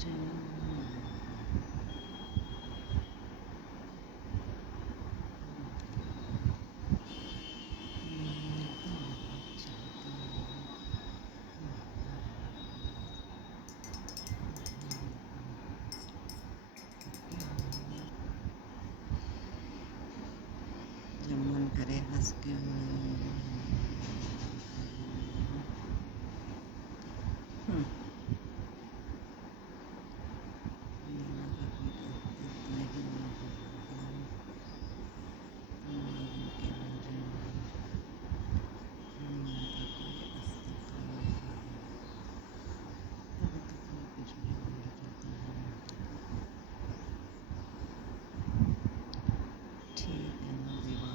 जन्म जब मन करे हंस के ठीक है ना देवा।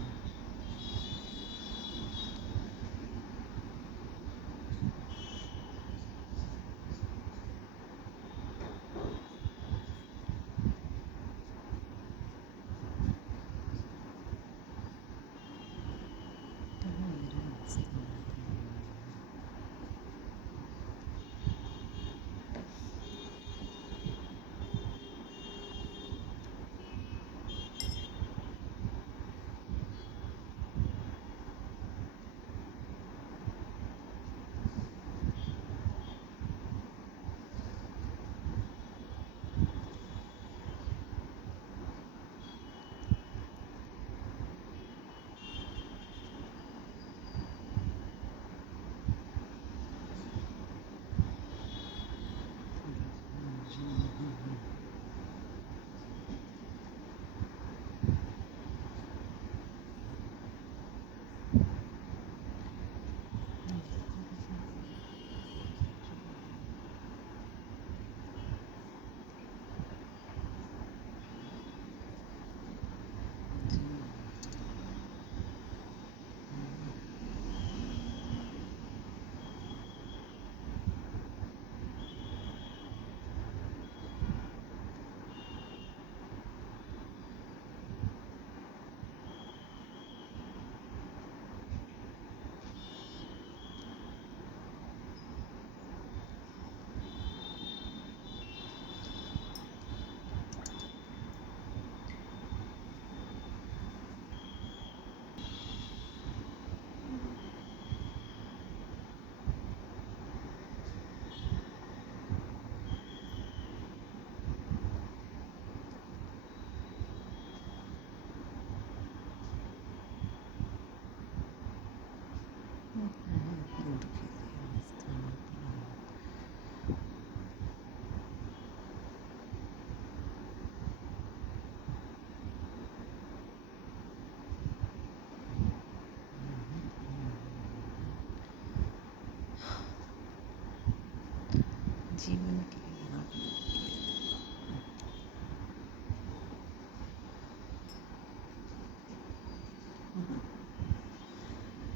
जीवन की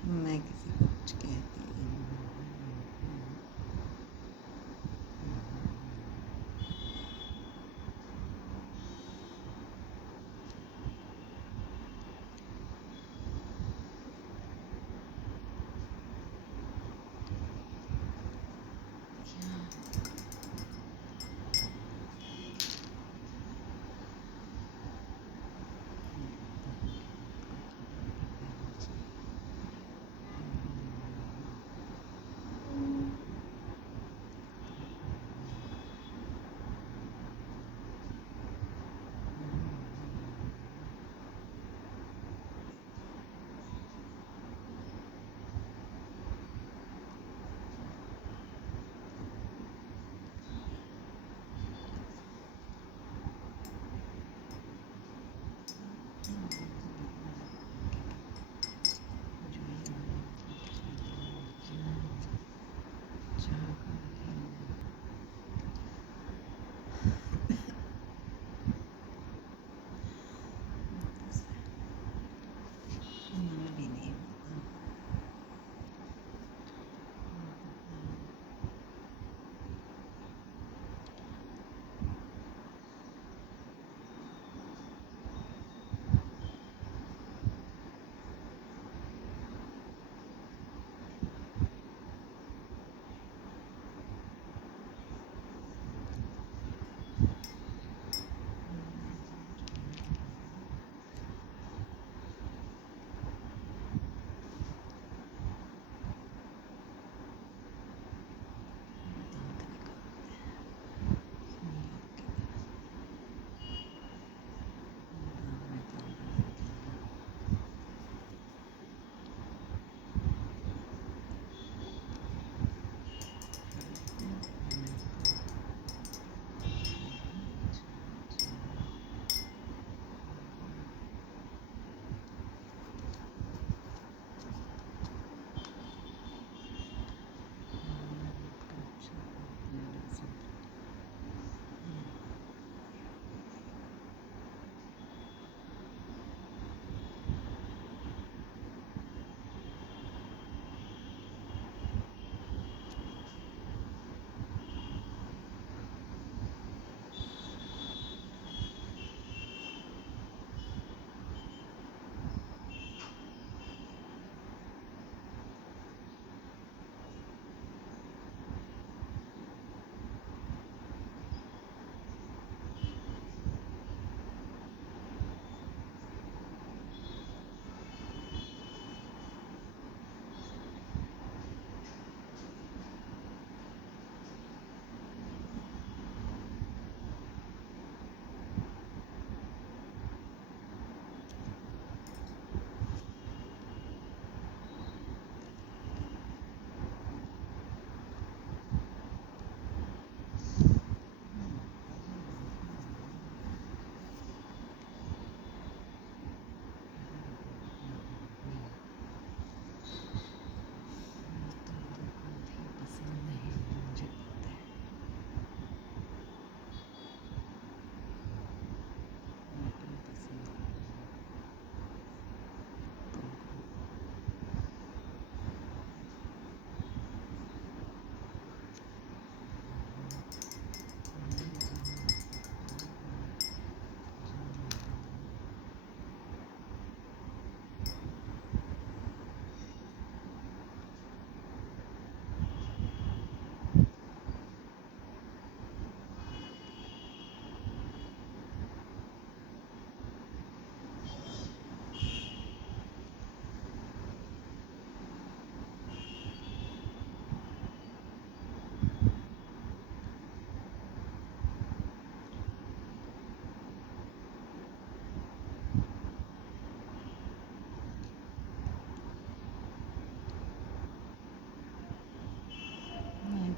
मैं किसी को कुछ कहती नहीं।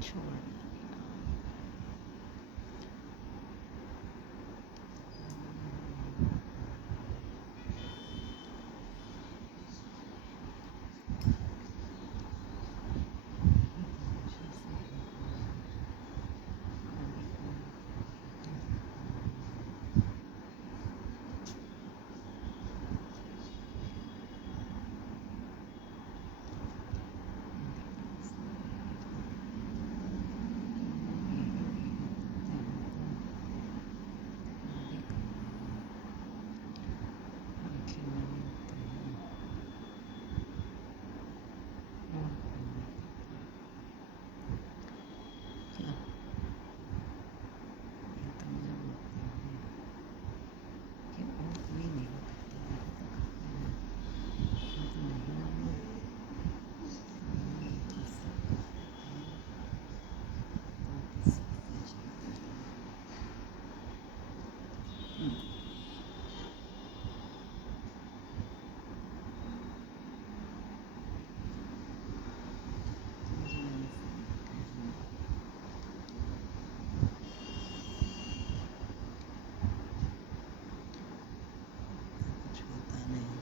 छोड़ना क्या ये तो मुझे बोलते हैं कि वो कोई नहीं करता मेरे तो करते हैं मैं तो नहीं हूँ तो सब करते हैं तो किसी से चलते हैं मुझे ऐसे कहना कुछ होता नहीं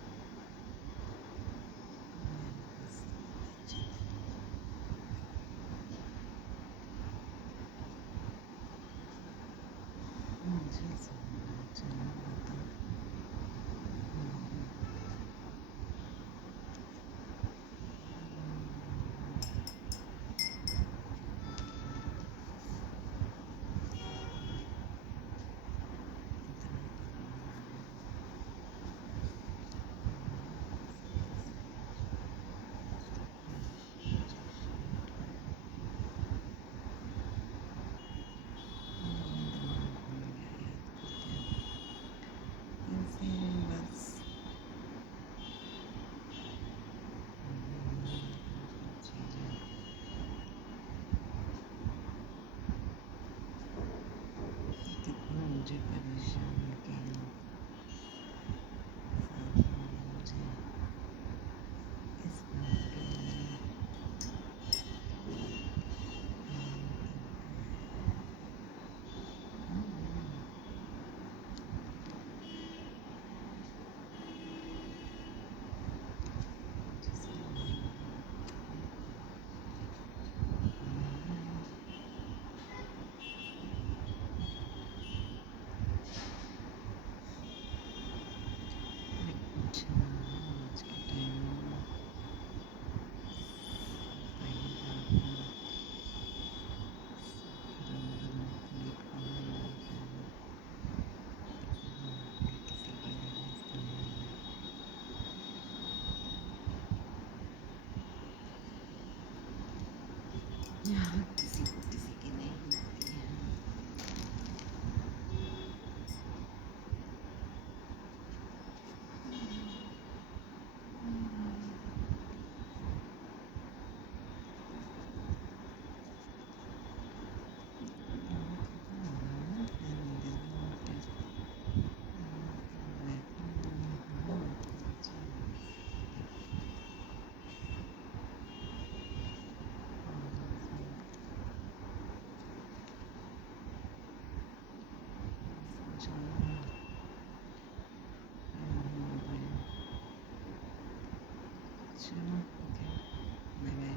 मैं बस अच्छे मुझे सुनना चलो बता ऐसे बस चीज़ें कितना मुझे परेशान किया साथ में मुझे इस बात के लिए अच्छा आज के टाइम में सफाई करना किसी की ज़रूरत नहीं है यहाँ किसी को किसी की नहीं होती है चलो ओके बाय बाय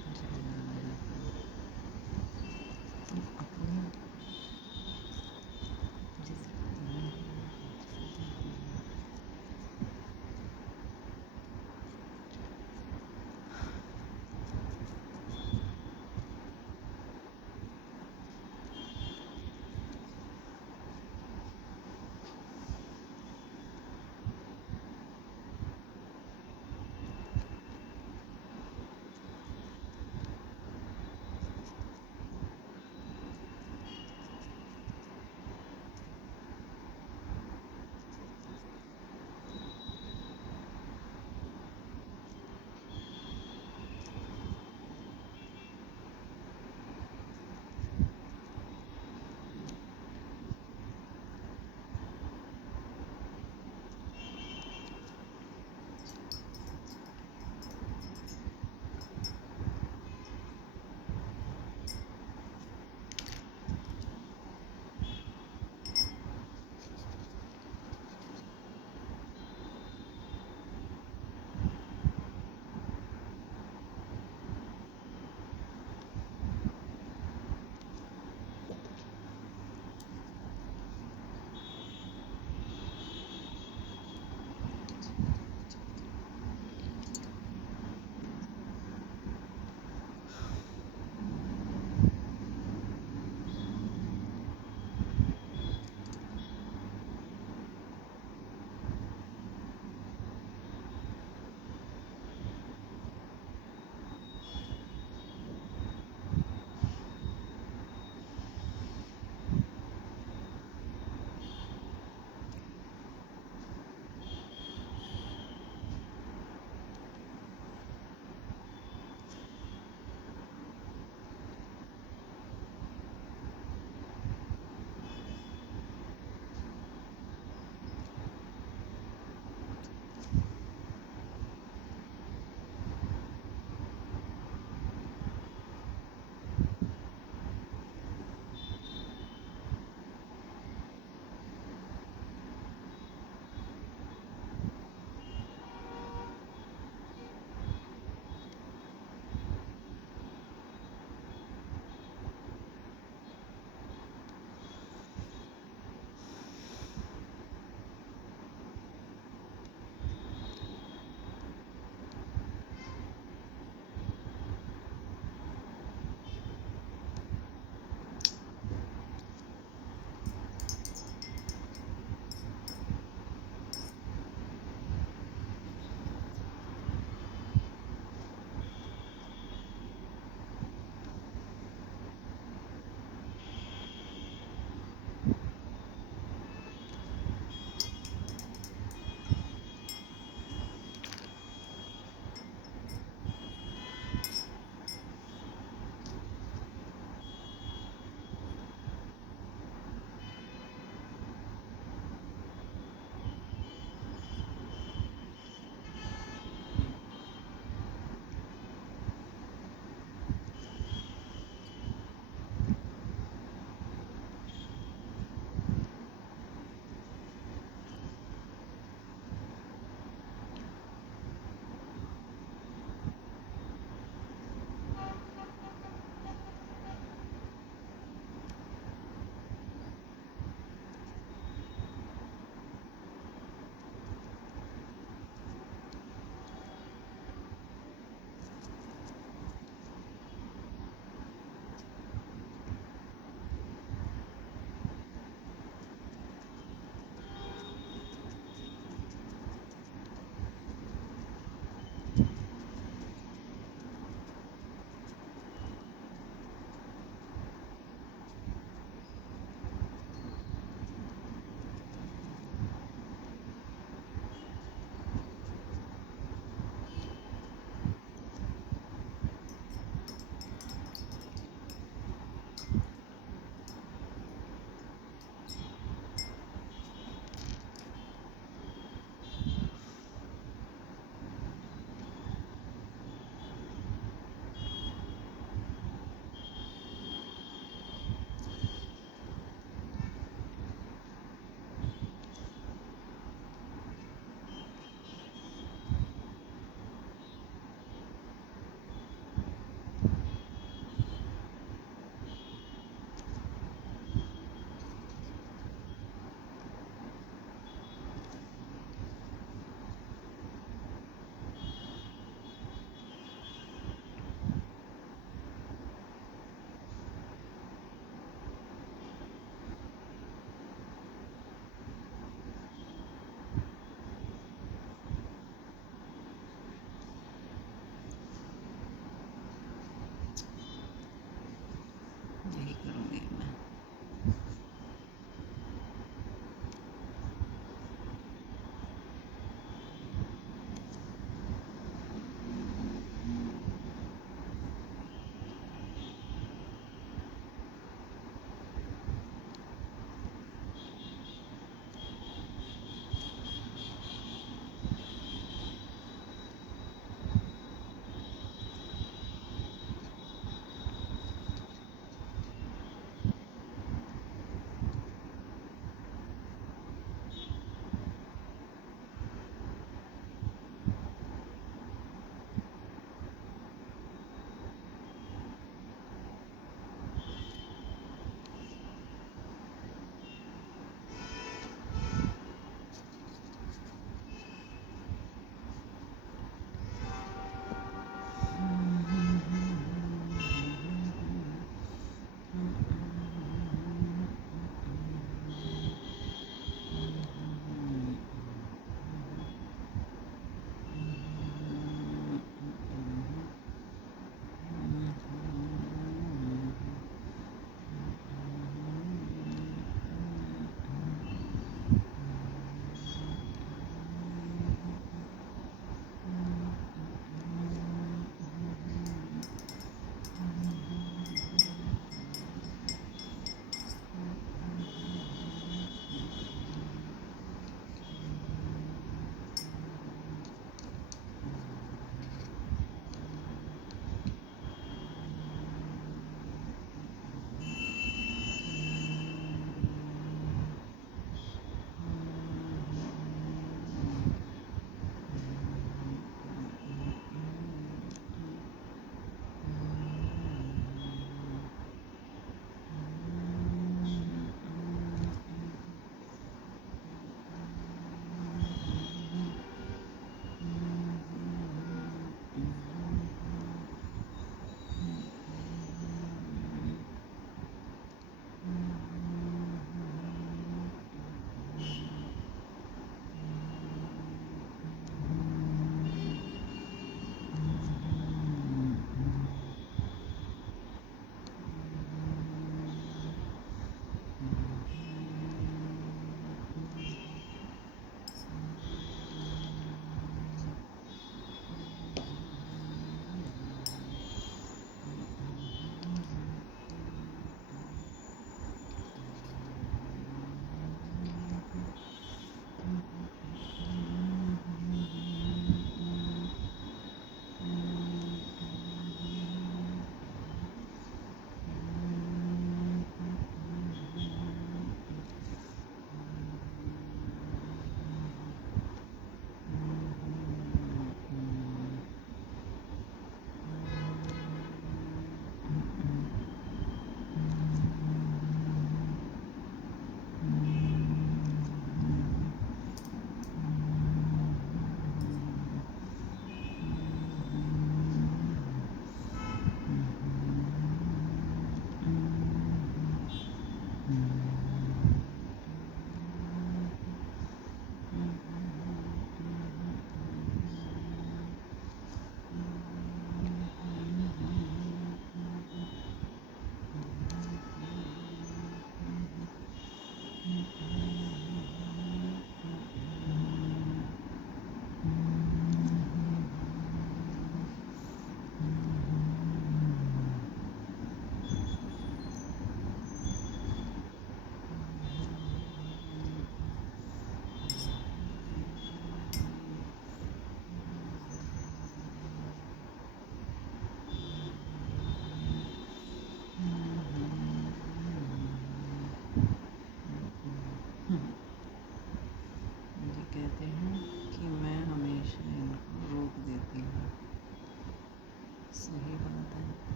मुझे बनाना आता है तुम अपने जैसे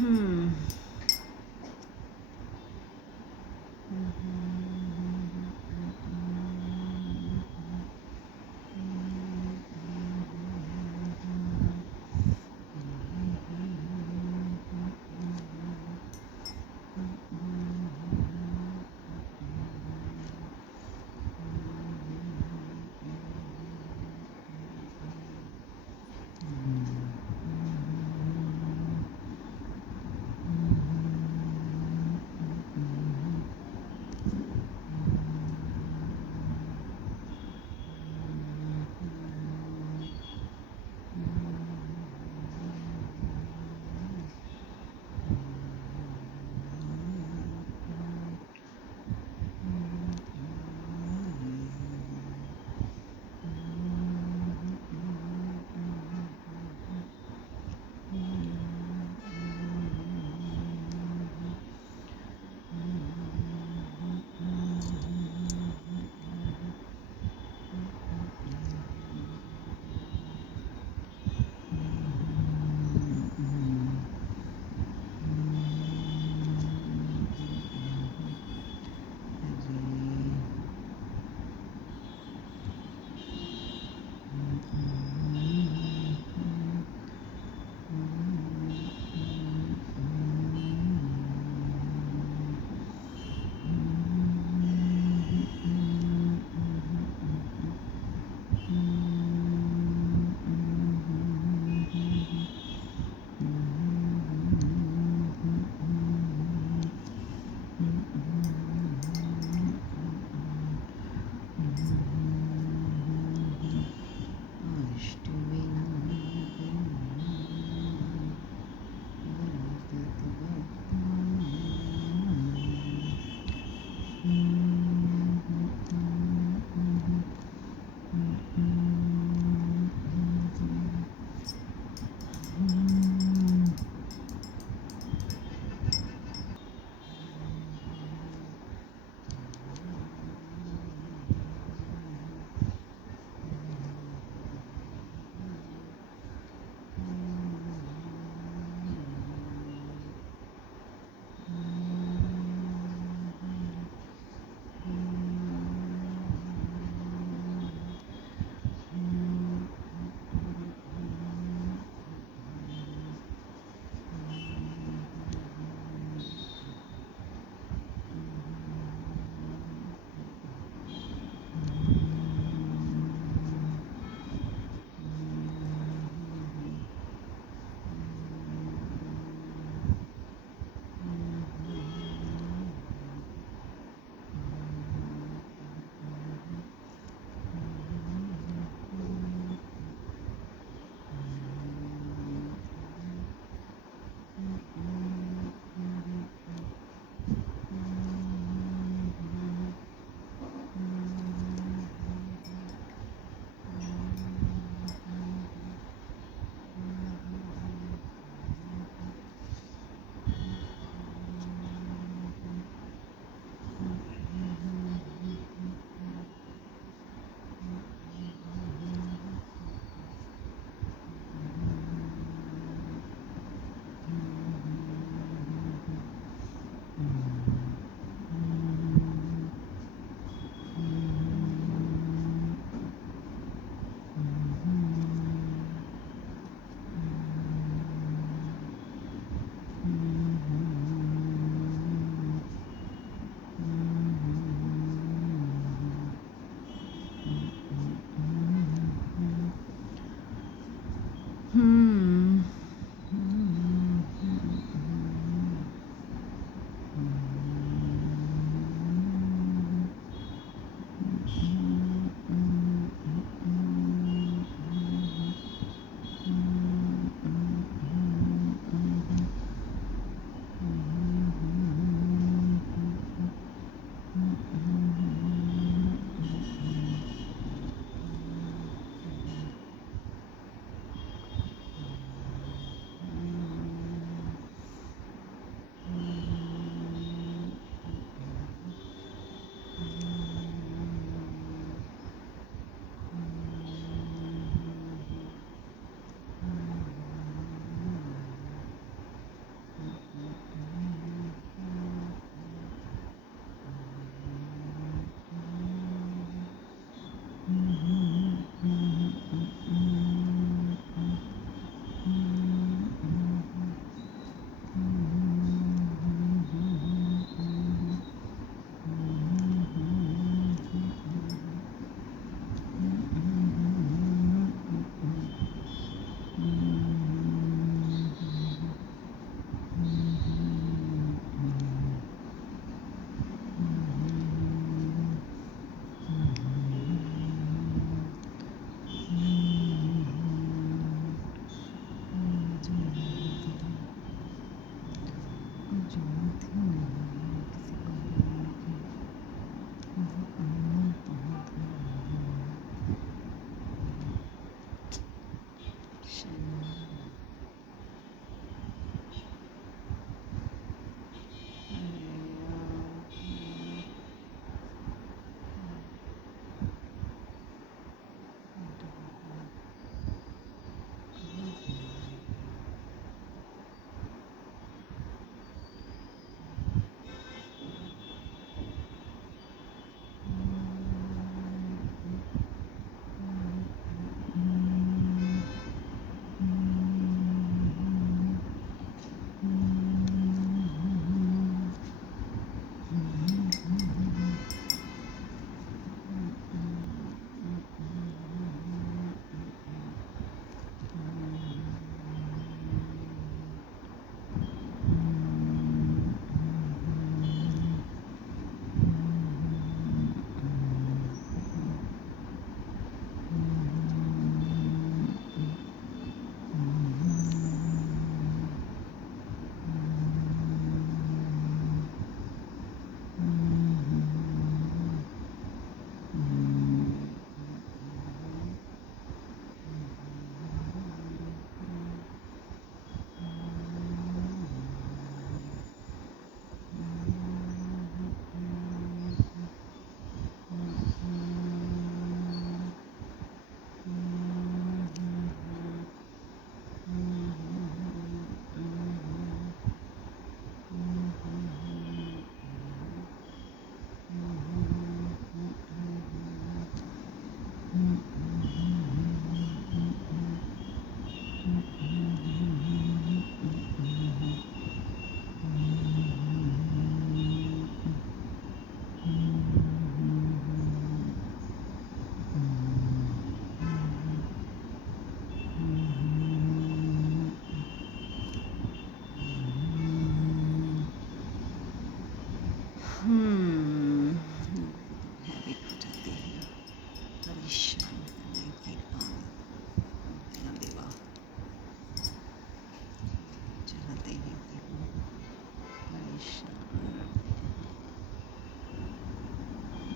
हम्म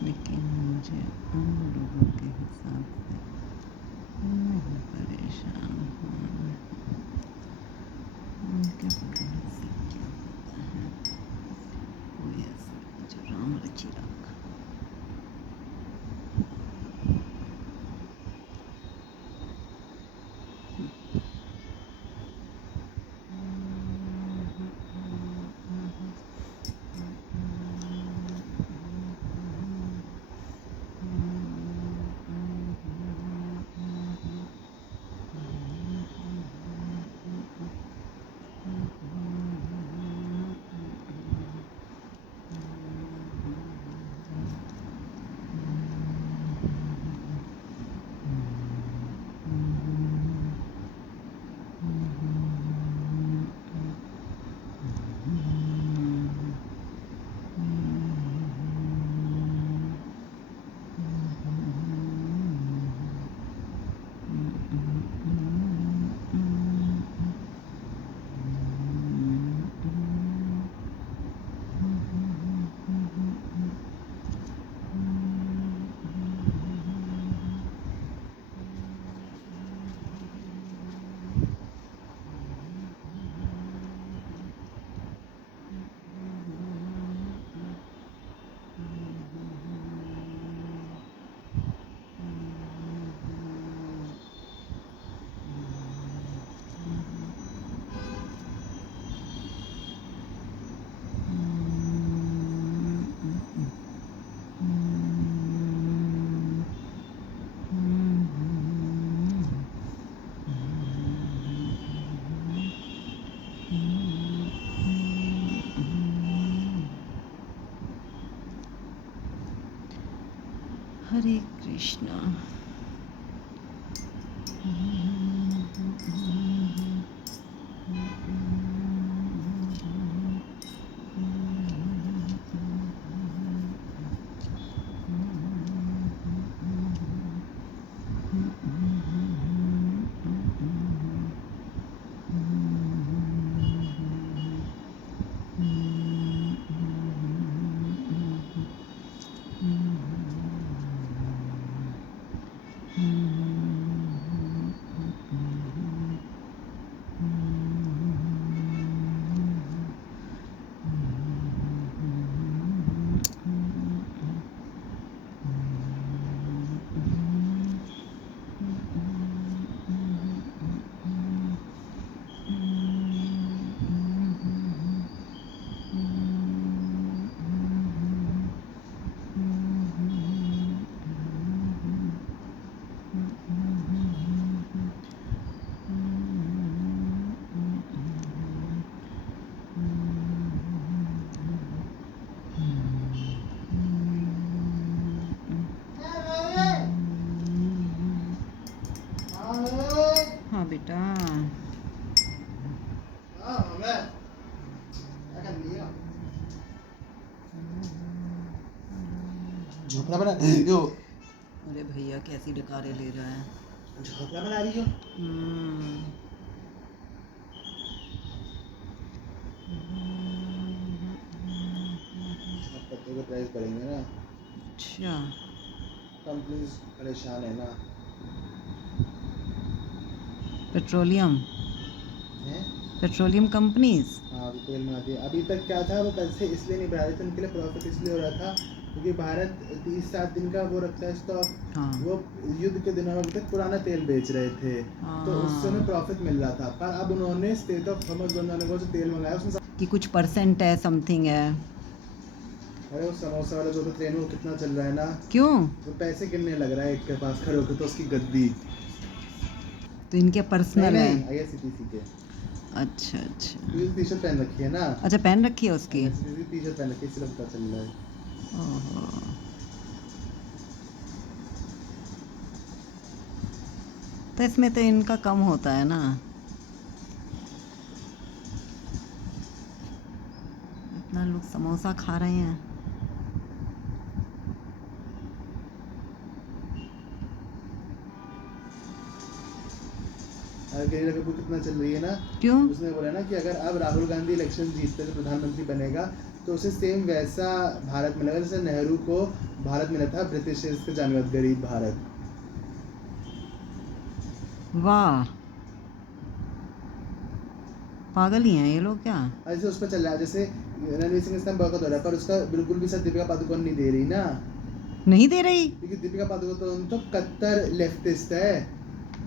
लेकिन मुझे उन लोगों के हिसाब से नहीं परेशान होना। उनके बोलने से क्या होता है, कोई ऐसा जो राम रची रखा। हरे कृष्णा। बेटा। हाँ मैं क्या कर रही हो? झोपड़ा बना यो अरे भैया कैसी डकारे ले रहा है। झोपड़ा बना रही हो? अब पत्ते के प्राइस बढ़ेंगे ना। अच्छा कंपनीज परेशान है ना। पेट्रोलियम हैं? Petroleum companies. हाँ अभी तेल मंगाती है। अभी तक क्या था, वो पैसे इसलिए नहीं बढ़ा रहे थे, उनके लिए प्रॉफिट इसलिए हो रहा था क्योंकि भारत 30-7 दिन का वो रखता है स्टॉक। हाँ वो युद्ध के दिनों में अभी तक पुराना तेल बेच रहे थे, तो उससे उन्हें प्रॉफिट मिल रहा था। पर अब उन्होंने स्टेट ऑफ थॉमस बंद को जो तेल मंगाया उसमें कि कुछ परसेंट है, समथिंग है। अरे वो समोसा वाला जो तो ट्रेन में वो कितना चल रहा है ना, क्यों? वो पैसे कितने लग रहा है एक के पास खड़े होकर, तो उसकी गद्दी। तो इनके नहीं पर्सनल है। नहीं IRCTC के। अच्छा अच्छा टी शर्ट पहन रखी है ना। अच्छा, पहन रखी है उसकी। IRCTC टी शर्ट पहन रखी है, इसलिए पता चल रहा है। ओहो। तो इसमें तो इनका कम होता है ना। इतना लोग समोसा खा रहे हैं। करीना कपूर कितना चल रही है ना। क्यों? उसने बोला ना कि अगर अब राहुल गांधी इलेक्शन जीतते तो प्रधानमंत्री बनेगा, तो उसे सेम वैसा भारत मिलेगा जैसे नेहरू को भारत मिला था ब्रिटिश के जानवर, गरीब भारत। वाह, पागल ही हैं ये लोग क्या। ऐसे उस पर चल रहा है जैसे रणवीर सिंह इस टाइम बॉयकॉट हो रहा है, पर उसका बिल्कुल भी साथ दीपिका पादुकोण नहीं दे रही ना, नहीं दे रही। क्योंकि दीपिका पादुकोण तो कट्टर लेफ्टिस्ट है।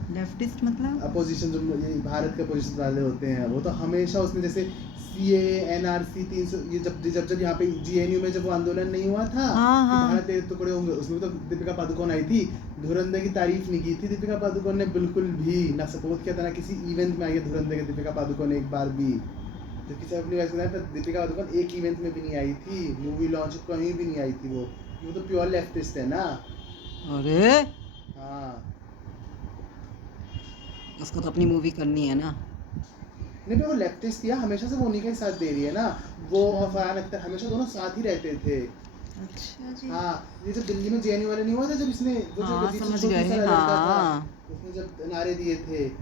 लेफ्टिस्ट मतलब? अपोजिशन जो ये भारत के अपोजिशन वाले होते हैं, वो तो हमेशा उसमें जैसे CAA NRC 300, ये जब यहाँ पे GNU में जब वो आंदोलन नहीं हुआ था हाँ कि हाँ। भारत के टुकड़े होंगे, उसमें तो दीपिका पादुकोण आई थी। धुरंधर की तारीफ नहीं की थी दीपिका पादुकोण ने, बिल्कुल भी ना सपोर्ट किया था, ना किसी इवेंट में आई है धुरंधर के दीपिका पादुकोण एक बार भी। जब किसी अपनी वैसे था दीपिका पादुकोण एक इवेंट में भी नहीं आई थी, मूवी लॉन्च कहीं भी नहीं आई थी। वो तो प्योर लेफ्टिस्ट है ना। अरे हाँ उसको तो अपनी मूवी करनी है ना। नहीं, पर वो लेफ्टिस्ट थी, हमेशा से वो उन्हीं का ही साथ दे रही है ना। वो और फरहान अख्तर हमेशा दोनों साथ ही रहते थे। अच्छा जी। हाँ, ये जब दिल्ली में JNU वाले नहीं हुआ था, जब इसने वो जो हाँ अजीब सा समझ छोटू गए। सा लड़का था, हाँ उसने जब नारे दिए थे, तब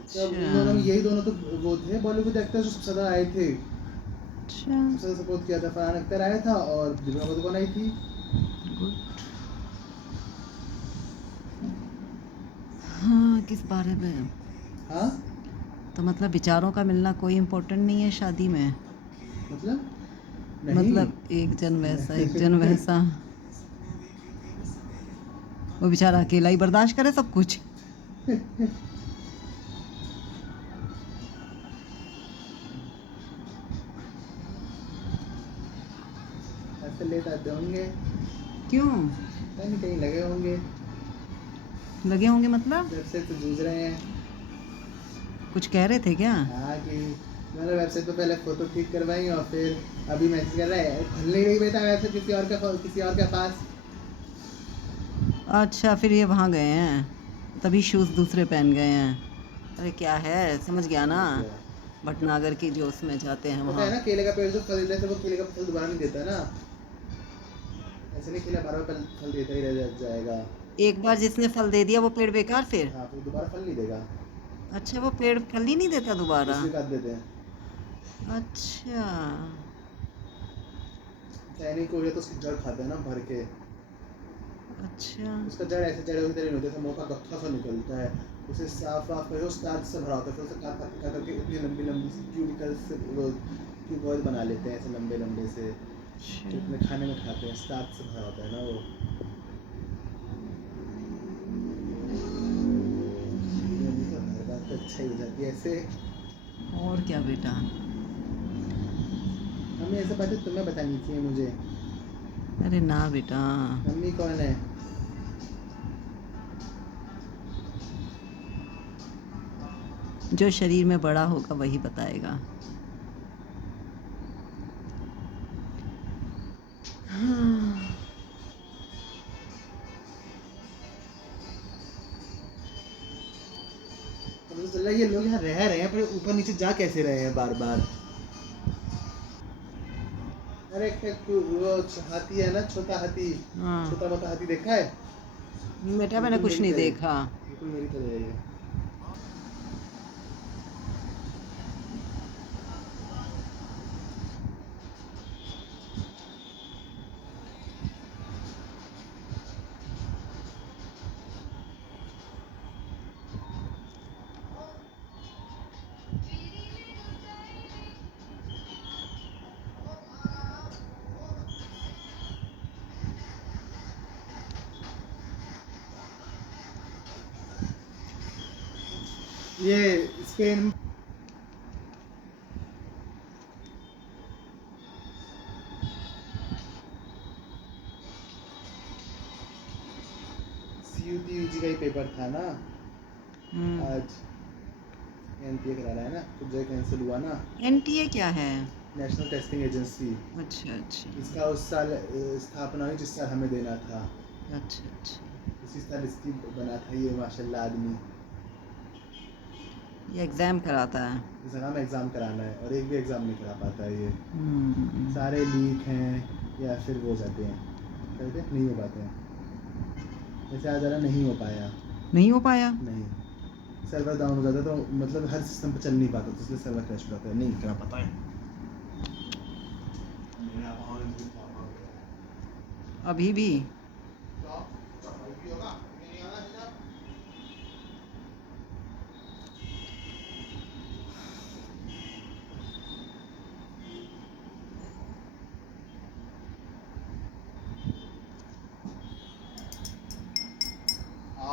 अच्छा इन दोनों में यही दोनों तो वो थे बॉलीवुड एक्टर जो सबसे ज्यादा आए थे, अच्छा। सबसे ज्यादा सपोर्ट किया था। फरहान अख्तर आया था और दीपिका पादुकोण आई थी। गुड। हाँ किस बारे में? हाँ तो मतलब विचारों का मिलना कोई इम्पोर्टेंट नहीं है शादी में? मतलब नहीं। मतलब एक जन वैसा एक जन वैसा, वो बेचारा अकेला ही बर्दाश्त करे सब कुछ। ऐसे लेट आते होंगे, क्यों कहीं कहीं लगे होंगे, लगे होंगे मतलब? वेबसाइट से जूझ रहे हैं। कुछ कह रहे थे क्या? हाँ कि मैंने वेबसाइट पे पहले फोटो क्लिक करवाई और फिर अभी मैसेज कर रहा है खुल नहीं रही बेटा वेबसाइट किसी और के पास। अच्छा फिर ये वहाँ गए हैं तभी शूज़ दूसरे पहन गए हैं। अरे क्या है, समझ गया ना। भटनागर की जो उसमें जाते हैं पता है वहाँ। ना, केले का पेड़ जो फल देता है वो केले का फल दोबारा नहीं देता ना। ऐसे नहीं, केला बार बार फल देता ही रह जाएगा। एक बार जिसने फल दे दिया वो पेड़ बेकार फिर? हाँ, फिर दोबारा फल नहीं देगा, अच्छा वो पेड़ फल ही नहीं देता दोबारा? इसलिए काट देते हैं। अच्छा चाइनीज को हो गया तो उसकी जड़ खाते हैं ना भर के। अच्छा उसका जड़ ऐसे जड़ों की तरह नहीं होता, जैसे मौका गट्ठा सा निकलता है, उसे साफ साफ करके स्टार्च से भरा होता है, फिर उसे काट काट करके इतनी लंबी लंबी सी क्यूबिकल्स से वो क्यूबॉइड बना लेते हैं ऐसे लंबे लंबे से, जो अपने खाने में खाते हैं। स्टार्च से भरा होता है ना वो। हर बात तो अच्छा ही हो जाती है ऐसे। और क्या बेटा? मम्मी ऐसे बातें तुम्हें बतानी चाहिए मुझे। अरे ना बेटा। मम्मी कौन है? जो शरीर में बड़ा होगा वही बताएगा। हाँ। मुझे चल रहा है ये लोग यहाँ रह रहे हैं पर ऊपर नीचे जा कैसे रहे हैं बार बार। अरे वो हाथी है ना, छोटा हाथी, हाँ छोटा मोटा हाथी देखा है? बेटा मैंने कुछ नहीं देखा। बिल्कुल मेरी तरह है ये। ये स्पेन CUTUG का ही पेपर था ना आज, NTA करा रहा है ना, तो जो कैंसिल हुआ ना, NTA क्या है? National testing agency. अच्छा अच्छा इसका उस साल स्थापना हुई जिस साल हमें देना था, अच्छा अच्छा। उसी साल इसकी बना था ये माशाल्लाह आदमी। ये एग्ज़ाम कराता है। इसका काम एग्ज़ाम कराना है और एक भी एग्ज़ाम नहीं करा पाता है ये। हम्म, सारे लीक हैं या फिर वो जाते हैं, कहते हैं नहीं हो पाते हैं। जैसे आज ज़रा नहीं हो पाया, नहीं हो पाया। नहीं, सर्वर डाउन हो जाता है तो मतलब हर सिस्टम पे चल नहीं पाता, तो इसलिए सर्वर क्रैश हो जाता है, नहीं करा पाता है। अभी भी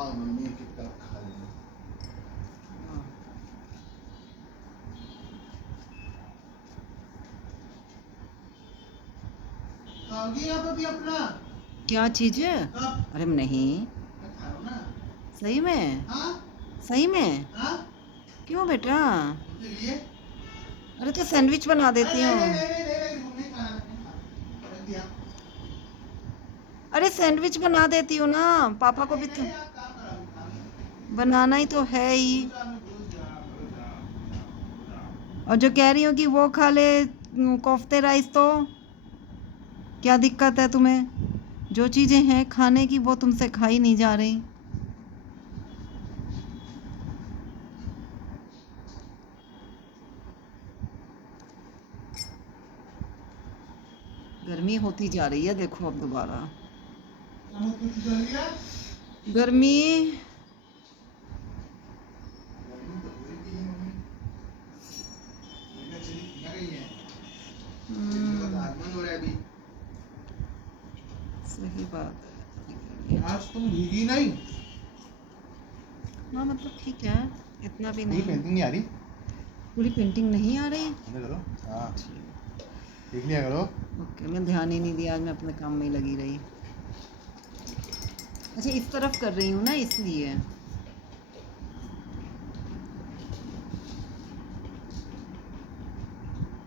मम्मी कितना खा लिया। खाओगी आप अभी अपना? क्या चीज़ है? कब? अरे नहीं, खाओ ना। सही में, हाँ? सही में। हाँ? क्यों बेटा? उसके लिए? अरे तो सैंडविच बना देती नहीं, हूँ। नहीं, नहीं, नहीं, नहीं, नहीं, नहीं खाना, नहीं खाना। रख दिया। अरे सैंडविच बना देती हूँ ना, पापा को भी तो नहीं, आप काम करो, काम। बनाना ही तो है ही। भूल जा। और जो कह रही हूँ कि वो खा ले कोफ्ते राइस, तो क्या दिक्कत है तुम्हें? जो चीज़ें हैं खाने की वो तुमसे खाई नहीं जा रही। गर्मी होती जा रही है, देखो अब दोबारा गर्मी। सही बात है। आज तुम भीगी नहीं? हाँ मतलब ठीक है, इतना भी पूरी नहीं। पेंटिंग नहीं आ रही? पूरी पेंटिंग नहीं आ रही। करो, हाँ देख लिया करो। ओके, मैं ध्यान ही नहीं दिया, आज मैं अपने काम में ही लगी रही। अच्छा इस तरफ कर रही हूँ ना, इसलिए।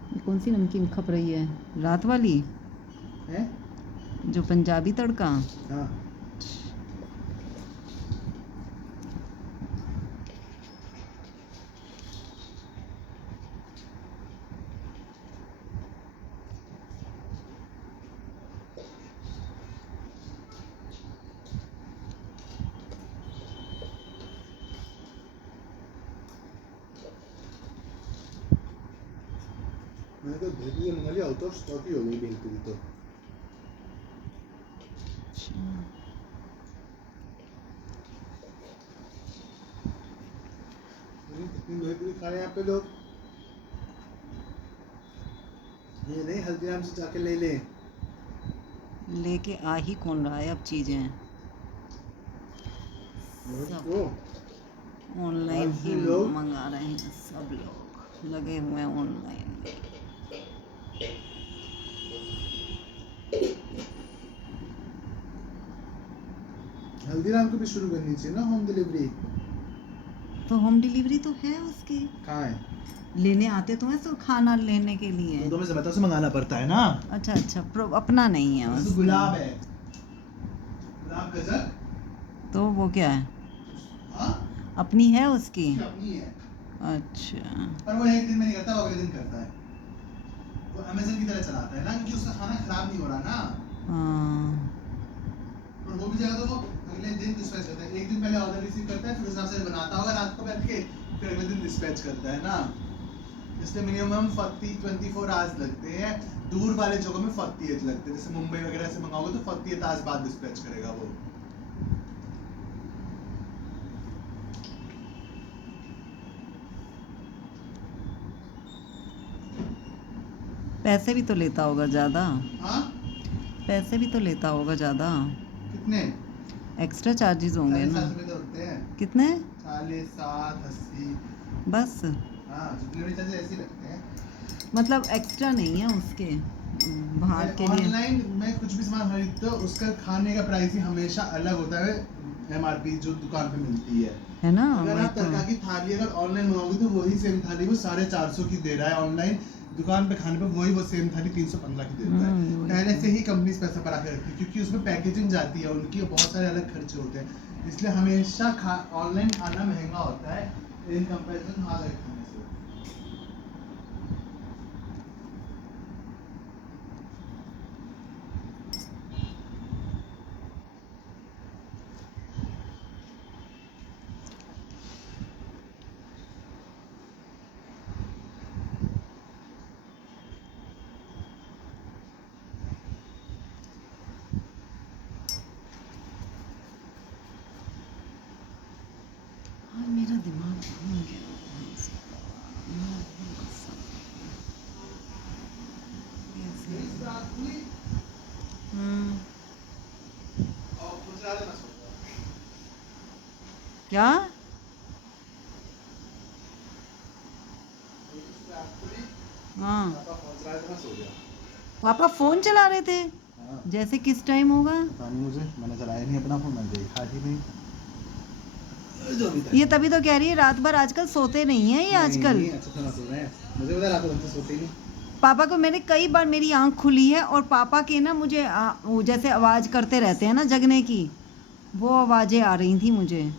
ये कौन सी नमकीन खप रही है? रात वाली हैं? जो पंजाबी तड़का। हाँ। मैंने तो भेलपुरी मंगा लिया, आउट ऑफ स्टॉक ही हो गई भेलपुरी तो। कितनी भेलपुरी खा रहे हैं यहाँ पे लोग? ये नहीं हल्दीराम से जाके ले ले। लेके आ ही कौन रहा है अब चीज़ें? सब ऑनलाइन ही लोग मंगा रहे हैं, सब लोग लगे हुए हैं ऑनलाइन में। हल्दीराम को भी शुरू करनी चाहिए ना होम डिलीवरी। तो होम डिलीवरी तो है उसकी, कहाँ है? लेने आते तो हैं तो खाना लेने के लिए। तो में ज़ोमैटो से मंगाना पड़ता है ना। अच्छा अच्छा, अपना नहीं है तो उसका। गुलाब है, गुलाब गजक। तो वो क्या है? हाँ? अपनी है उसकी। अपनी है। अच्छा। पर वो एक दिन में नहीं करता, वो अगले दिन करता है। वो अमेज़न की तरह चलाता है ना, क्योंकि उसका खाना खराब नहीं हो रहा ना। हाँ। और वो भी जगह तो वो अगले दिन डिस्पैच करता है। एक दिन पहले ऑर्डर रिसीव करता है, फिर उस हिसाब से बनाता होगा रात को बैठ के, फिर अगले दिन डिस्पैच करता है ना। इसलिए मिनिमम 24 आवर्स लगते हैं। दूर वाले जगहों में 48 लगते हैं। जैसे मुंबई वगैरह से मंगाओगे तो 48 आवर्स बाद डिस्पैच करेगा वो। पैसे भी तो लेता होगा ज़्यादा। हाँ, पैसे भी तो लेता होगा ज़्यादा। कितने? एक्स्ट्रा चार्जेस होंगे 40-60 ना। रुपए तो लगते हैं। कितने? 40, 60, 80। बस। हाँ, डिलीवरी चार्ज ऐसे ही लगते हैं। मतलब एक्स्ट्रा नहीं है उसके बाहर के लिए। ऑनलाइन में कुछ भी सामान खरीदते हो, उसका खाने का प्राइस ही हमेशा अलग होता है एमआरपी जो दुकान पे मिलती है ना। अगर वही आप तो। तड़का की थाली अगर ऑनलाइन मंगाओगे तो वही सेम थाली वो 450 की दे रहा है ऑनलाइन। दुकान पे खाने पे वही वो सेम थाली 315 की देता है। वही पहले तो। से ही कंपनी पैसा बढ़ा के रखती है, क्योंकि उसमें पैकेजिंग जाती है उनकी, बहुत सारे अलग खर्चे होते हैं। इसलिए हमेशा ऑनलाइन खाना महंगा होता है इन कंपैरिजन बाहर के खाने से। हाँ, मेरा दिमाग घूम गया। हम्म। क्या? हाँ। पापा फोन चला रहे थे। हाँ। जैसे किस टाइम होगा? पता नहीं मुझे, मैंने चलाया नहीं अपना फोन, मैंने देखा ही नहीं। जो भी था। ये तभी तो कह रही है रात भर आजकल सोते नहीं है ये आजकल। नहीं, अच्छा खाना सो रहे हैं। मुझे पता रात को ढंग से सोते ही नहीं। पापा को मैंने कई बार मेरी आंख खुली है और पापा के ना मुझे वो जैसे आवाज़ करते रहते हैं ना जगने की, वो आवाज़ें आ रही थी मुझे।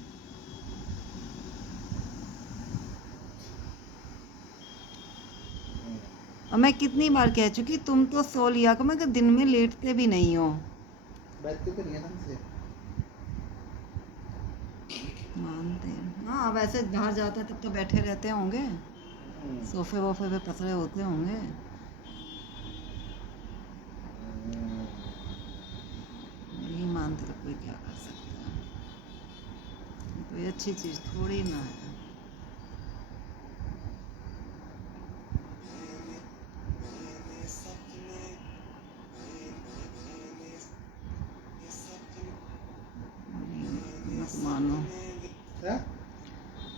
और मैं कितनी बार कह चुकी तुम तो सो लिया करो, मैं दिन में लेटते भी नहीं हो। बैठते तो नहीं है ढंग से। मानते हैं हाँ, वैसे बाहर जाते हैं तब तो बैठे रहते होंगे, सोफे वोफे पे पसरे होते होंगे। नहीं मानते तो कोई क्या कर सकता है, कोई अच्छी चीज़ थोड़ी ना है। मत मानो, क्या?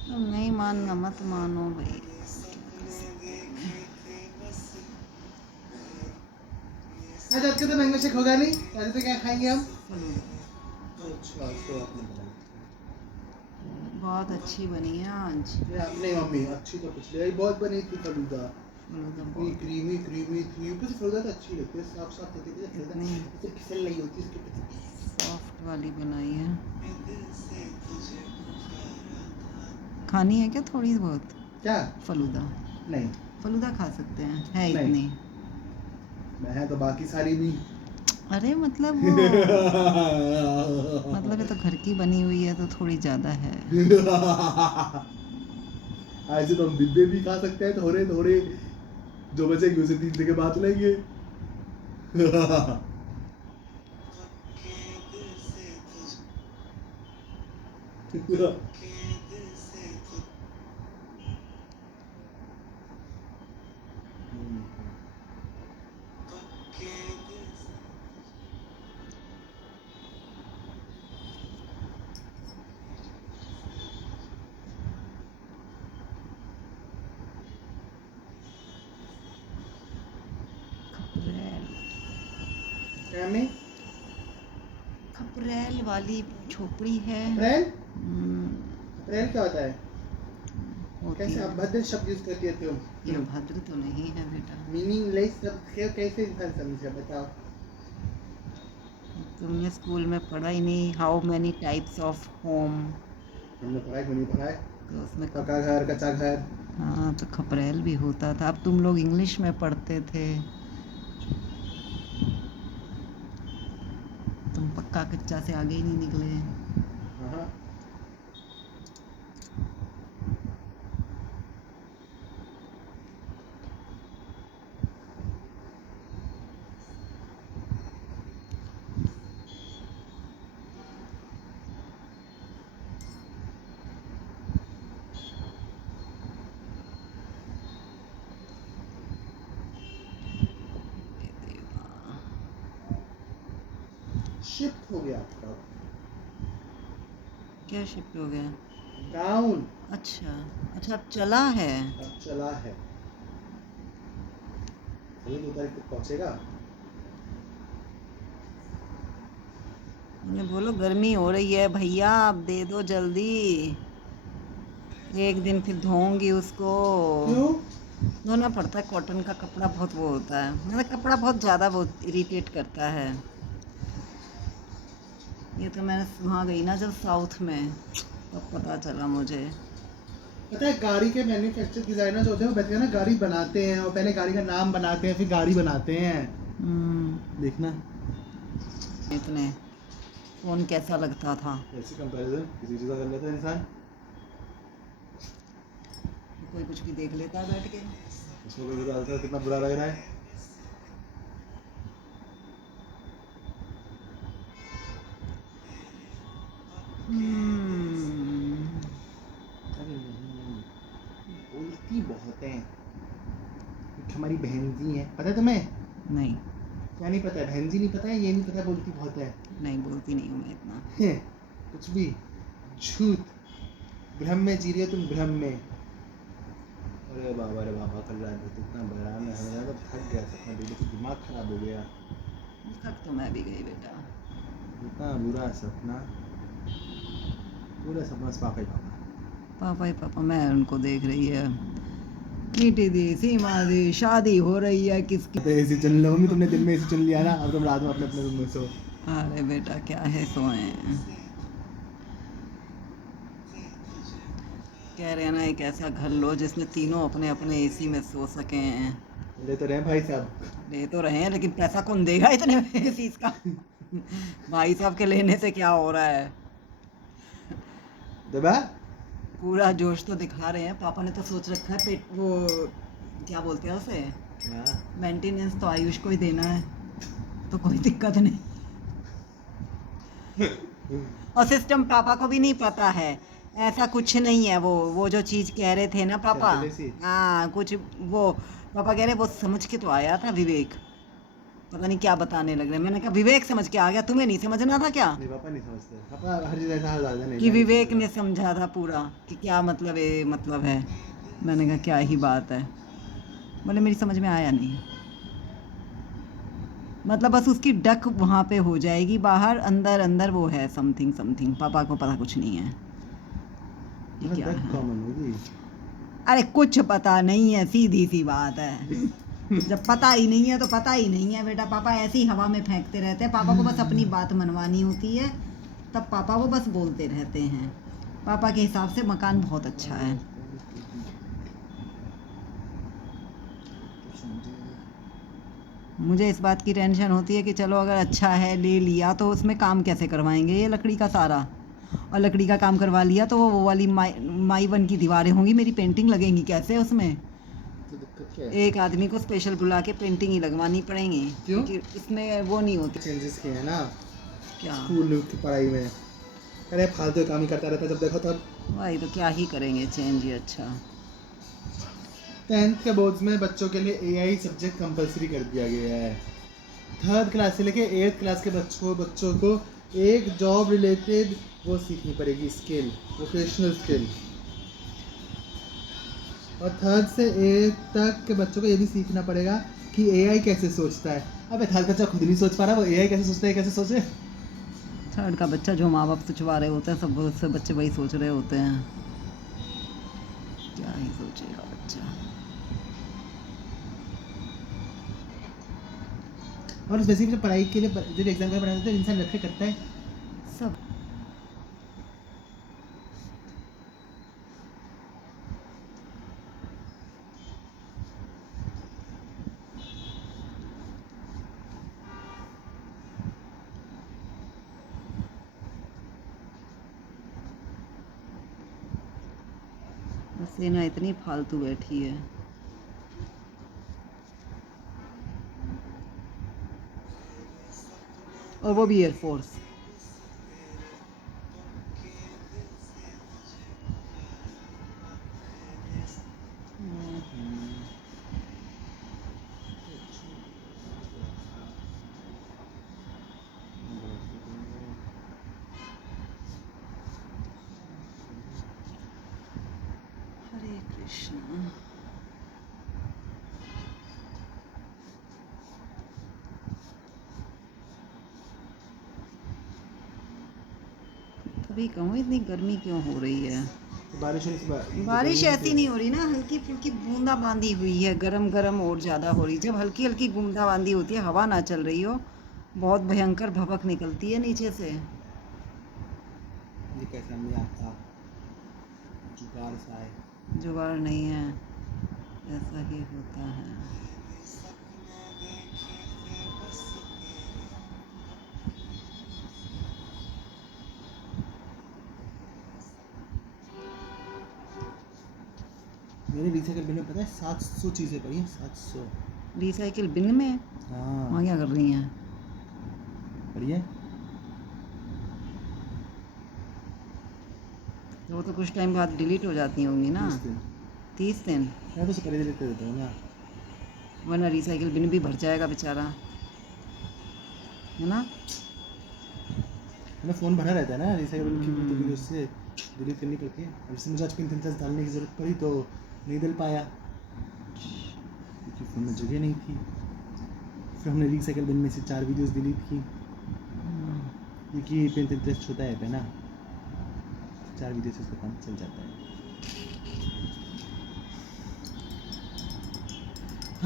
तुम नहीं मानना मत मानो भाई। आज आपके तो मैंगो शेक होगा नहीं, आज तो क्या खाएंगे हम? अच्छा, तो आपने बनाई। बहुत अच्छी बनी है आज। ये आपने मम्मी अच्छी तो पिछले ही बहुत बनी थी फलूदा। फलूदा इतनी बहुत क्रीमी क्रीमी थी, ऊपर से फलूदा तो अच्छी लगती है, साफ साफ होती है, फलूदा इतनी तो फिसल नहीं होती इसके ऊपर। सॉफ्ट वाली बनाई है। खानी है क्या थोड़ी बहुत क्या? फलूदा? नहीं फलूदा खा सकते हैं, है नहीं। इतनी। मैं तो बाकी सारी भी। अरे मतलब वो मतलब ये तो घर की बनी हुई है तो थोड़ी ज़्यादा है। ऐसे तो हम डिब्बे भी खा सकते हैं, थोड़े थोड़े जो बचेगी उसे 3 दिन के बाद लेंगे। खपरेल क्या में? खपरेल वाली झोपड़ी है। अप्रैल? हम्म, अप्रैल क्या होता है? होती कैसे है। अभद्र शब्द यूज करती है तुम? ये भद्र तो नहीं है बेटा। मीनिंगलेस शब्द कैसे इंसान समझे, बताओ? तुमने स्कूल में पढ़ा ही नहीं how many types of home, हमने पढ़ा है, क्यों नहीं पढ़ा है? तो उसमें पक्का घर, कच्चा घर, हाँ तो खपरेल भी होता था। अब तुम लोग इंग्लिश में पढ़ते थे। तुम पक्का कच्चा से आगे ही नहीं निकले। हाँ शिफ्ट हो गया आपका क्या शिफ्ट हो गया? डाउन, अच्छा अच्छा, अब चला है। अब चला है। ये 2 तारीख तक पहुंचेगा। उन्हें बोलो गर्मी हो रही है भैया, अब दे दो जल्दी। एक दिन फिर धोऊंगी उसको। क्यों? धोना पड़ता है, कॉटन का कपड़ा बहुत वो होता है, मतलब कपड़ा बहुत ज़्यादा बहुत इरिटेट करता है। ये तो मैंने वहाँ गई ना जब साउथ में, तब पता चला मुझे। पता है गाड़ी के मैन्युफैक्चर डिजाइनर्स होते हैं, वो बैठ के ना गाड़ी बनाते हैं और पहले गाड़ी का नाम बनाते हैं फिर गाड़ी बनाते हैं। देखना इतने फ़ोन कैसा लगता था। ऐसी कंपैरिजन किसी चीज़ का कर लेता है इंसान। कोई कुछ भी देख लेता है बैठ के। उसमें कोई डालता है, कितना बुरा लग रहा है। अरे नहीं, बोलती बहुत है। एक हमारी बहन जी है, पता है तुम्हें? नहीं क्या नहीं पता है? बहन जी नहीं पता है, ये नहीं पता है, बोलती बहुत है। नहीं, बोलती नहीं हूँ मैं इतना। कुछ भी झूठ। भ्रम में जी रही हो तुम, भ्रम में। अरे बाबा कल रात में इतना बड़ा मैं तो थक गया, सपना देख के दिमाग खराब हो गया। थक तो मैं भी गई बेटा। इतना बुरा सपना, पूरा सपना पापा ही पापा। पापा ही पापा, मैं उनको देख रही है। मीठी दी सीमा दी शादी हो रही है किसकी। तो एसी चुन लो मम्मी, तुमने दिन में एसी चुन लिया ना, अब तुम रात में अपने अपने रूम में सो। अरे बेटा क्या है, सोए। कह रहे हैं ना एक ऐसा घर लो जिसमें तीनों अपने अपने एसी में सो सकें। ले तो रहे भाई साहब। ले तो रहे हैं लेकिन पैसा कौन देगा इतने एसी का। भाई साहब के लेने से क्या हो रहा है। दबा पूरा जोश तो दिखा रहे हैं। पापा ने तो सोच रखा है पेट वो क्या बोलते हैं उसे, क्या? मेंटेनेंस तो आयुष को ही देना है, तो कोई दिक्कत नहीं। और सिस्टम पापा को भी नहीं पता है, ऐसा कुछ नहीं है। वो जो चीज़ कह रहे थे ना पापा, Jealousy? हाँ कुछ वो पापा कह रहे वो समझ के तो आया था विवेक, पता नहीं क्या बताने लग रहे। मैंने कहा विवेक समझ के आ गया, तुम्हें नहीं समझना था क्या? नहीं पापा नहीं समझते, पापा हर चीज़ ऐसा हर नहीं कि विवेक ने समझा था पूरा कि क्या मतलब है, मतलब है। मैंने कहा क्या ही बात है। बोले मेरी समझ में आया नहीं, मतलब बस उसकी डक वहाँ पे हो जाएगी, बाहर अंदर अंदर वो है समथिंग समथिंग, पापा को पता कुछ नहीं है ये क्या है। कॉमन होगी। अरे कुछ पता नहीं है, सीधी सी बात है। जब पता ही नहीं है तो पता ही नहीं है बेटा। पापा ऐसे ही हवा में फेंकते रहते हैं, पापा को बस अपनी बात मनवानी होती है, तब पापा वो बस बोलते रहते हैं। पापा के हिसाब से मकान बहुत अच्छा है। मुझे इस बात की टेंशन होती है कि चलो अगर अच्छा है ले लिया तो उसमें काम कैसे करवाएंगे ये लकड़ी का सारा, और लकड़ी का काम करवा लिया तो वो वाली माई वन की दीवारें होंगी, मेरी पेंटिंग लगेंगी कैसे उसमें। तो दिक्कत क्या है? एक आदमी को स्पेशल बुला के पेंटिंग ही लगवानी पड़ेंगी, क्यों? क्योंकि इसमें वो नहीं होती। चेंजेस किए हैं ना क्या स्कूल की पढ़ाई में। अरे फालतू काम ही करता रहता जब देखो तब। भाई तो क्या ही करेंगे चेंज ही। अच्छा 10th के बोर्ड्स में बच्चों के लिए एआई सब्जेक्ट कंपलसरी कर दिया गया है। 3rd क्लास से लेके 8th क्लास के बच्चों को एक जॉब रिलेटेड वो सीखनी पड़ेगी, स्किल, वोकेशनल स्किल। और 3rd से 8th तक के बच्चों को ये भी सीखना पड़ेगा कि एआई कैसे सोचता है। अबे 3rd का बच्चा खुद नहीं सोच पा रहा, वो एआई कैसे सोचता है, कैसे सोचे। थर्ड का बच्चा जो माँ बाप सोचवा रहे होते हैं, सब उससे बच्चे वही सोच रहे होते हैं। क्या ही सोचेगा बच्चा। और स्पेसिफिक जो पढ़ाई के लिए जो एग्जाम का पढ़ाई होता है इंसान रखे करता है सब सेना इतनी फालतू बैठी है। और वो भी एयरफोर्स। हरे कृष्णा। तभी कहूँ इतनी गर्मी क्यों हो रही है। बारिश होने से बारिश ऐसी नहीं हो रही ना, हल्की फुल्की बूंदाबांदी हुई है, गरम गरम और ज़्यादा हो रही। जब हल्की हल्की बूंदाबांदी होती है, हवा ना चल रही हो, बहुत भयंकर भभक निकलती है नीचे से। ये कैसा नहीं आता जुगाड़ सा है। जुगाड़ नहीं है, ऐसा ही होता है। मैंने रिसाइकिल बिन में पता है 700 चीज़ें पड़ी हैं, 700। रिसाइकिल बिन में? हाँ वहाँ क्या कर रही हैं? बढ़िया। तो वो तो कुछ टाइम बाद डिलीट हो जाती होंगी ना। 30 दिन? मैं तो पहले डिलीट कर देता हूँ ना, वरना रिसाइकिल बिन भी भर जाएगा बेचारा, है ना। मेरा फ़ोन भरा रहता है ना रिसाइकिल की, तो फिर उससे डिलीट करनी पड़ती है। अब जैसे मुझे आज पिन डालने की ज़रूरत पड़ी तो नहीं डाल पाया क्योंकि फ़ोन में जगह नहीं थी। फिर हमने रिसाइकिल बिन में से 4 वीडियोस डिलीट की क्योंकि पिन इंटरेस्ट छोटा ऐप है ना, 4 वीडियो से उसका काम चल जाता है।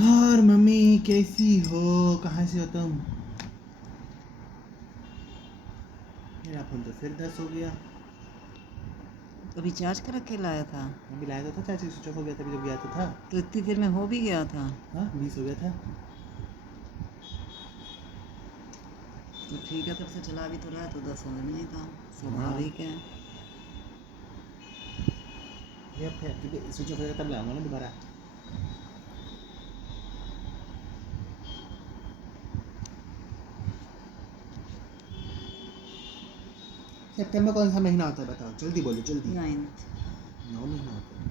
और मम्मी कैसी हो, कहाँ से हो तुम? मेरा फ़ोन तो फिर 10 हो गया। अभी चार्ज कर रख के लाया था? अभी लाया तो था, चाची स्विच ऑफ हो गया था जब गया तो था। तो इतनी देर में हो भी गया था? हाँ 20 हो गया था। तो ठीक है, तब से चला भी तो रहा है, तो 10 होना नहीं था, स्वाभाविक है। ये फिर स्विच ऑफ हो गया तब लाऊंगा ना दोबारा। सितंबर कौन सा महीना होता है बताओ, जल्दी बोलो जल्दी। 9th। 9 महीना होता है।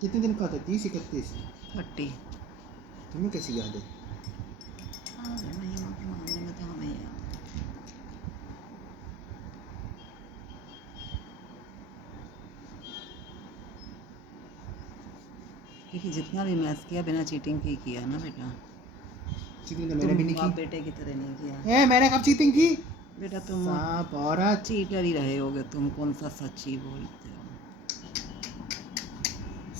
कितने दिन का होता है? 30 31? 30। तुम्हें कैसी याद है? महीनों के मामले में तो हमें याद है। क्योंकि जितना भी मैथ्स किया बिना चीटिंग के ही किया ना बेटा। चीटिंग तो मैंने भी नहीं बाप की। बेटे की तरह नहीं किया मैंने कब चीटिंग की? बेटा। तुम सांप औरत। चीटर ही रहे होगे तुम, कौन सा सच्ची बोलते हो।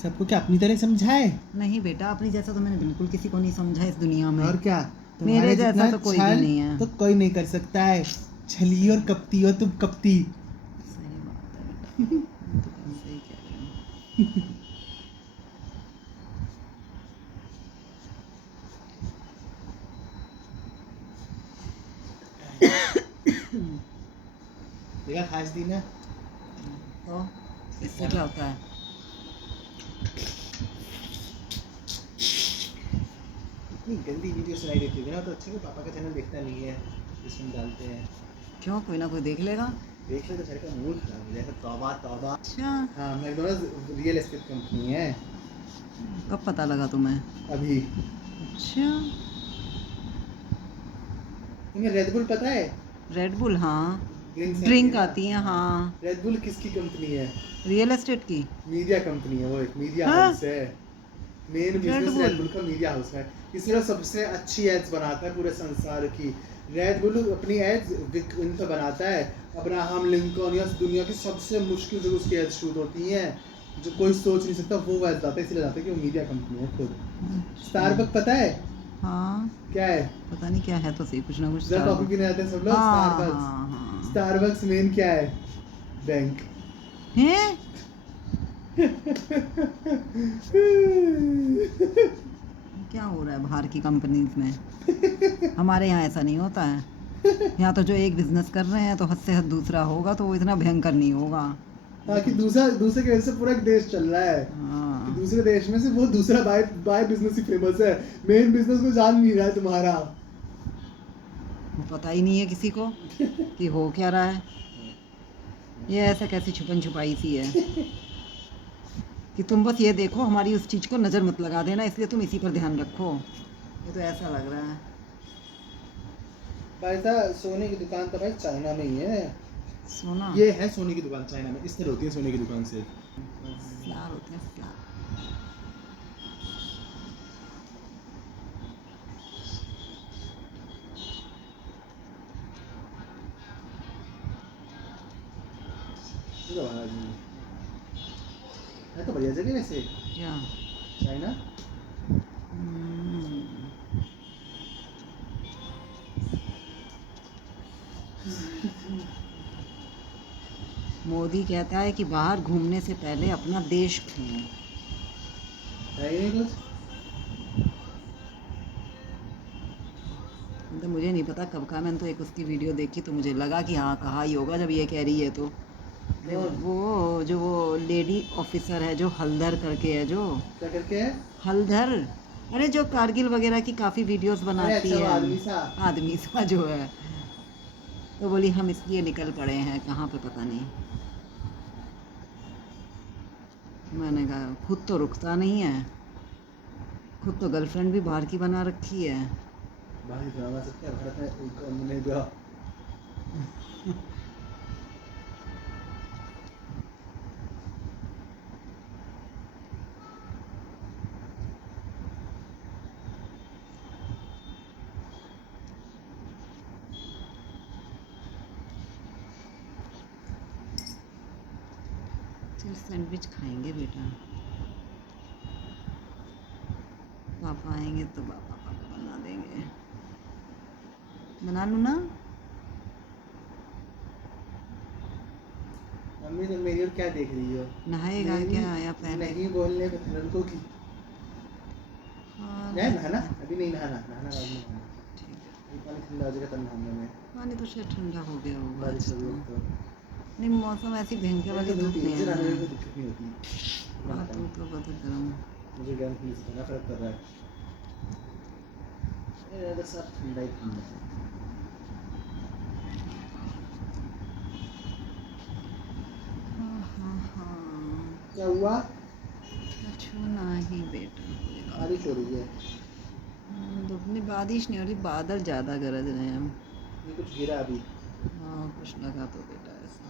सबको क्या अपनी तरह समझाए? नहीं बेटा, अपनी जैसा तो मैंने बिल्कुल किसी को नहीं समझा इस दुनिया में। और क्या, मेरे जैसा जितना तो कोई भी छल नहीं है। तो कोई नहीं कर सकता है। छली और कपटी हो तुम, कपटी। सही बात है बेटा, तुम तो सही कह रहे हो। देखा खास दिन है तो इससे क्या होता है? इतनी गंदी वीडियो सुनाई देती है ना, तो अच्छे को पापा का चैनल देखता नहीं है जिसमें डालते हैं। क्यों, कोई ना कोई देख लेगा। देख ले तो का मूड खराब हो जाएगा। तौबा तौबा। अच्छा, हाँ मैकडॉनल्ड्स रियल एस्टेट कंपनी है। कब पता लगा तुम्हें? अभी। अच्छा, तुम्हें रेड बुल पता है? Red bull? हाँ, ड्रिंक आती है हाँ। रेड बुल किसकी कंपनी है? रियल एस्टेट की। मीडिया कंपनी है, वो एक मीडिया हाँ? हाउस है। Main business Bull? Red bull का मीडिया हाउस है। इसलिए सबसे अच्छी एड्स बनाता है पूरे संसार की। रेड बुल अपनी एड्स इन पे बनाता है। अब्राहम लिंकन या दुनिया की सबसे मुश्किल जगह उसकी एड्स शूट होती हैं, जो कोई सोच नहीं सकता, वो एड्स जाता है। इसलिए जाता है कि वो मीडिया कंपनी है खुद। स्टारबक्स पता है? हाँ, क्या है? पता नहीं क्या है, तो सही कुछ ना कुछ। जरा कॉफी पीने आते हैं सब लोग। हाँ, स्टारबक्स। हाँ, हाँ। स्टारबक्स मेन क्या है? बैंक। हैं? क्या हो रहा है बाहर की कंपनीज में? हमारे यहाँ ऐसा नहीं होता है। यहाँ तो जो एक बिजनेस कर रहे हैं तो हद से हद दूसरा होगा तो वो इतना भयंकर नहीं होगा। हाँ कि दूसरे की वजह से पूरा एक देश चल रहा है कि हाँ, दूसरे देश में से वो दूसरा बाय बिजनेस ही फेमस है, मेन बिजनेस को जान नहीं रहा है तुम्हारा। वो पता ही नहीं है किसी को कि हो क्या रहा है। ये ऐसा कैसी छुपन छुपाई सी है कि तुम बस ये देखो, हमारी उस चीज़ को नज़र मत लगा देना, इसलिए तुम इसी पर ध्यान रखो। ये तो ऐसा लग रहा है। भाई साहब सोने की दुकान तो भाई चाइना में ही है। सोना ये है सोने की दुकान चाइना में, इस तरह होती है सोने की दुकान से। स्लार होते हैं, स्लार। चलो महाराज है तो बढ़िया जगह वैसे क्या? चाइना। हम्म, मोदी कहता है कि बाहर घूमने से पहले अपना देश घूमो। है ही नहीं कुछ। तो मुझे नहीं पता कब का, मैंने तो एक उसकी वीडियो देखी तो मुझे लगा कि हाँ कहा ही होगा जब ये कह रही है तो। कौन? वो जो वो लेडी ऑफिसर है जो हल्दर करके है, जो क्या करके है? हल्दर, अरे जो कारगिल वगैरह की काफ़ी वीडियोस अरे बनाती अच्छा वो है, आदमी सा। आदमी सा जो है, तो बोली हम इसलिए निकल पड़े हैं कहाँ पे पता नहीं। मैंने कहा खुद तो रुकता नहीं है, खुद तो गर्लफ्रेंड भी बाहर की बना रखी है। भाई ड्रामा सकते हैं भारत में एक उन्होंने जो चल सैंडविच खाएंगे बेटा, पापा आएंगे तो पापा बना देंगे। बना लूँ ना? मम्मी तुम मेरी ओर क्या देख रही हो? नहाएगा क्या या पहले? नहीं बोलने पे लड़कों की हाँ, नहीं नहाना अभी नहीं नहाना नहाना बाद में नहाना। ठीक है। ये पानी ठंडा हो जाएगा तब नहाऊंगा मैं। पानी तो शायद ठंडा हो गया होगा बारिश आज हो तो। गई तो नहीं, मौसम ऐसी भयंकर वाली धूप नहीं मुझे नहाने है। में कोई दिक्कत नहीं होती। हाँ तू तो बता गर्म। मुझे गर्म पानी से थोड़ा फर्क पड़ रहा है। ये तो सब ठंडा ही ठंडा है। हाँ, क्या हुआ? छूना ही बेटा होगा। बारिश हो रही है। धूप नहीं, बारिश नहीं हो रही, बादल ज़्यादा गरज रहे हैं। ये कुछ गिरा अभी। हाँ कुछ लगा तो बेटा ऐसा।